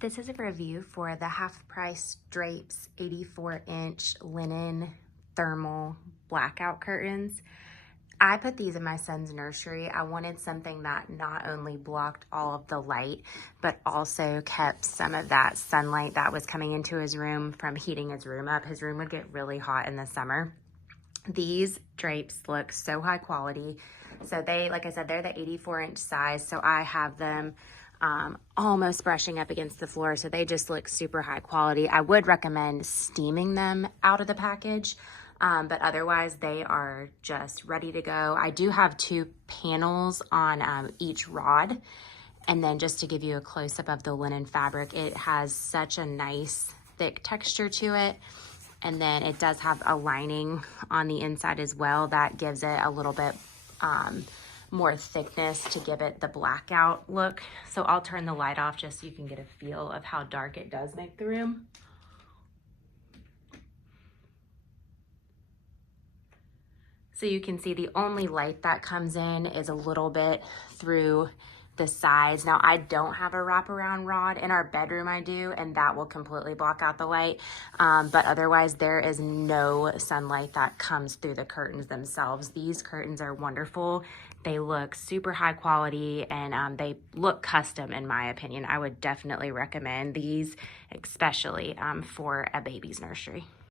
This is a review for the half price Drapes 84-inch linen thermal blackout curtains. I put these in my son's nursery. I wanted something that not only blocked all of the light, but also kept some of that sunlight that was coming into his room from heating his room up. His room would get really hot in the summer. These drapes look so high quality. So they, like I said, they're the 84-inch size. So I have them almost brushing up against the floor. So they just look super high quality. I would recommend steaming them out of the package. But otherwise they are just ready to go. I do have 2 panels on each rod. And then just to give you a close-up of the linen fabric, it has such a nice thick texture to it. And then it does have a lining on the inside as well that gives it a little bit more thickness to give it the blackout look. So I'll turn the light off just so you can get a feel of how dark it does make the room. So you can see the only light that comes in is a little bit through the sides. Now I don't have a wraparound rod. In our bedroom I do, and that will completely block out the light. But otherwise there is no sunlight that comes through the curtains themselves. These curtains are wonderful. They look super high quality and they look custom in my opinion. I would definitely recommend these, especially for a baby's nursery.